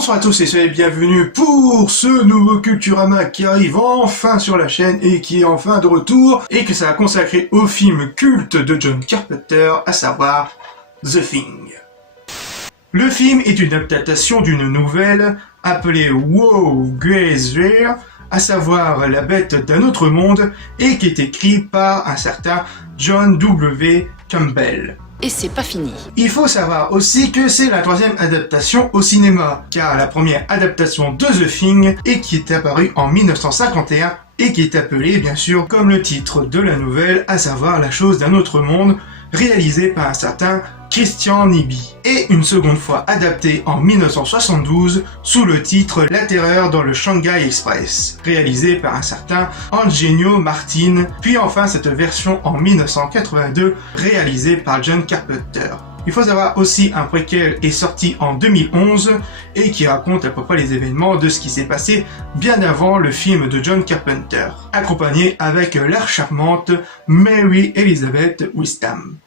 Bonsoir à tous et soyez bienvenus pour ce nouveau Culturama qui arrive enfin sur la chaîne et qui est enfin de retour et que ça va consacrer au film culte de John Carpenter, à savoir The Thing. Le film est une adaptation d'une nouvelle appelée Wow, Grace There, à savoir La Bête d'un autre monde, et qui est écrite par un certain John W. Campbell. Et c'est pas fini. Il faut savoir aussi que c'est la troisième adaptation au cinéma, car la première adaptation de The Thing et qui est apparue en 1951 et qui est appelée bien sûr comme le titre de la nouvelle, à savoir La chose d'un autre monde, réalisée par un certain Christian Nyby, et une seconde fois adaptée en 1972 sous le titre La terreur dans le Shanghai Express, réalisée par un certain Eugenio Martin, puis enfin cette version en 1982 réalisée par John Carpenter. Il faut savoir aussi un préquel est sorti en 2011 et qui raconte à peu près les événements de ce qui s'est passé bien avant le film de John Carpenter, accompagné avec la charmante Mary Elizabeth Wistam.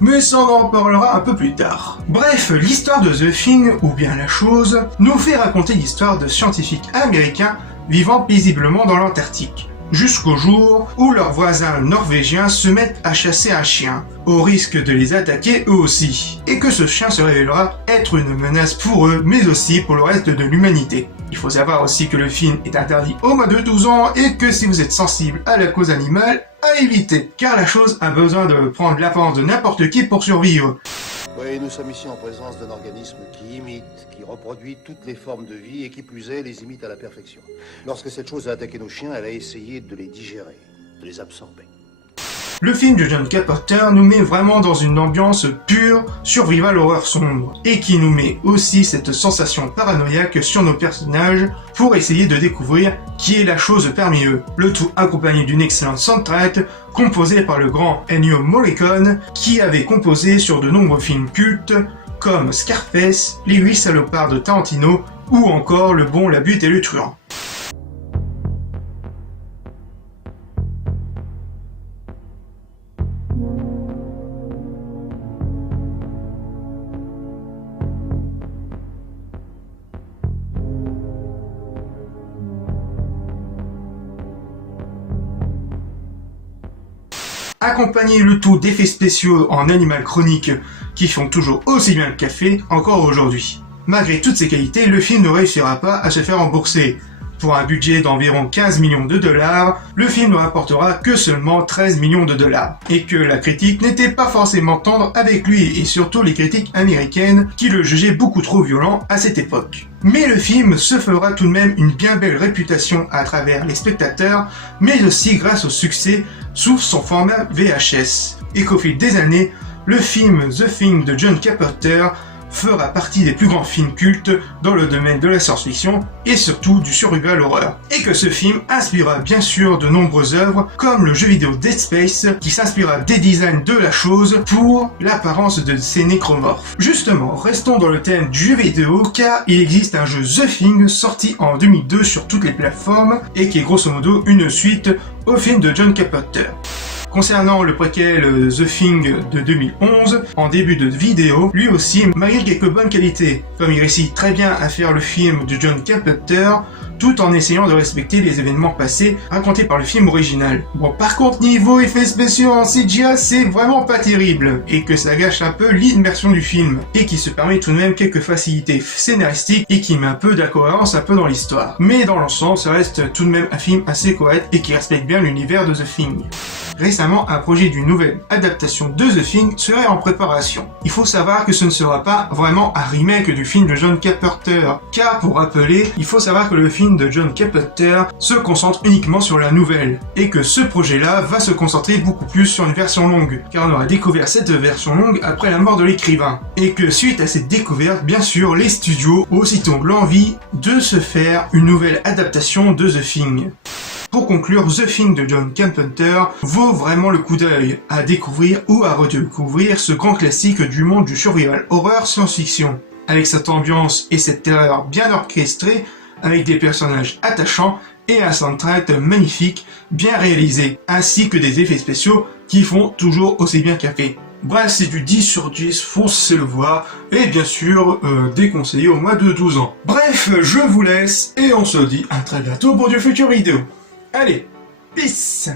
Mais ça on en parlera un peu plus tard. Bref, l'histoire de The Thing, ou bien La Chose, nous fait raconter l'histoire de scientifiques américains vivant paisiblement dans l'Antarctique, jusqu'au jour où leurs voisins norvégiens se mettent à chasser un chien, au risque de les attaquer eux aussi, et que ce chien se révélera être une menace pour eux, mais aussi pour le reste de l'humanité. Il faut savoir aussi que le film est interdit aux moins de 12 ans et que si vous êtes sensible à la cause animale, à éviter, car la chose a besoin de prendre l'apparence de n'importe qui pour survivre. Oui, nous sommes ici en présence d'un organisme qui imite, qui reproduit toutes les formes de vie et qui plus est, les imite à la perfection. Lorsque cette chose a attaqué nos chiens, elle a essayé de les digérer, de les absorber. Le film de John Carpenter nous met vraiment dans une ambiance pure survival horreur sombre et qui nous met aussi cette sensation paranoïaque sur nos personnages pour essayer de découvrir qui est la chose parmi eux. Le tout accompagné d'une excellente soundtrack composée par le grand Ennio Morricone qui avait composé sur de nombreux films cultes comme Scarface, Les 8 salopards de Tarantino ou encore Le Bon, la Butte et le Truand. Accompagner le tout d'effets spéciaux en animal chronique qui font toujours aussi bien le café encore aujourd'hui. Malgré toutes ces qualités, le film ne réussira pas à se faire rembourser. Pour un budget d'environ 15 millions de dollars, le film ne rapportera que seulement 13 millions de dollars. Et que la critique n'était pas forcément tendre avec lui, et surtout les critiques américaines qui le jugeaient beaucoup trop violent à cette époque. Mais le film se fera tout de même une bien belle réputation à travers les spectateurs, mais aussi grâce au succès sous son format VHS. Et qu'au fil des années, le film The Thing de John Carpenter fera partie des plus grands films cultes dans le domaine de la science-fiction et surtout du survival horror. Et que ce film inspirera bien sûr de nombreuses œuvres comme le jeu vidéo Dead Space qui s'inspirera des designs de La Chose pour l'apparence de ces nécromorphes. Justement, restons dans le thème du jeu vidéo car il existe un jeu The Thing sorti en 2002 sur toutes les plateformes et qui est grosso modo une suite au film de John Carpenter. Concernant le préquel The Thing de 2011, en début de vidéo, lui aussi, malgré quelques bonnes qualités, comme il réussit très bien à faire le film de John Carpenter, tout en essayant de respecter les événements passés racontés par le film original. Bon, par contre, niveau effets spéciaux en CGI, c'est vraiment pas terrible, et que ça gâche un peu l'immersion du film, et qui se permet tout de même quelques facilités scénaristiques, et qui met un peu d'incohérence un peu dans l'histoire. Mais dans l'ensemble, ça reste tout de même un film assez correct, et qui respecte bien l'univers de The Thing. Récemment, un projet d'une nouvelle adaptation de The Thing serait en préparation. Il faut savoir que ce ne sera pas vraiment un remake du film de John Carpenter, car pour rappeler, il faut savoir que le film de John Carpenter se concentre uniquement sur la nouvelle, et que ce projet-là va se concentrer beaucoup plus sur une version longue, car on aura découvert cette version longue après la mort de l'écrivain, et que suite à cette découverte, bien sûr, les studios ont aussitôt l'envie de se faire une nouvelle adaptation de The Thing. Pour conclure, The Thing de John Carpenter vaut vraiment le coup d'œil à découvrir ou à redécouvrir ce grand classique du monde du survival horror science-fiction. Avec cette ambiance et cette terreur bien orchestrée, avec des personnages attachants et un soundtrack magnifique, bien réalisé, ainsi que des effets spéciaux qui font toujours aussi bien café. Bref, c'est du 10 sur 10, foncez le voir, et bien sûr, déconseillé au moins de 12 ans. Bref, je vous laisse, et on se dit à très bientôt pour de futures vidéos. Allez, peace!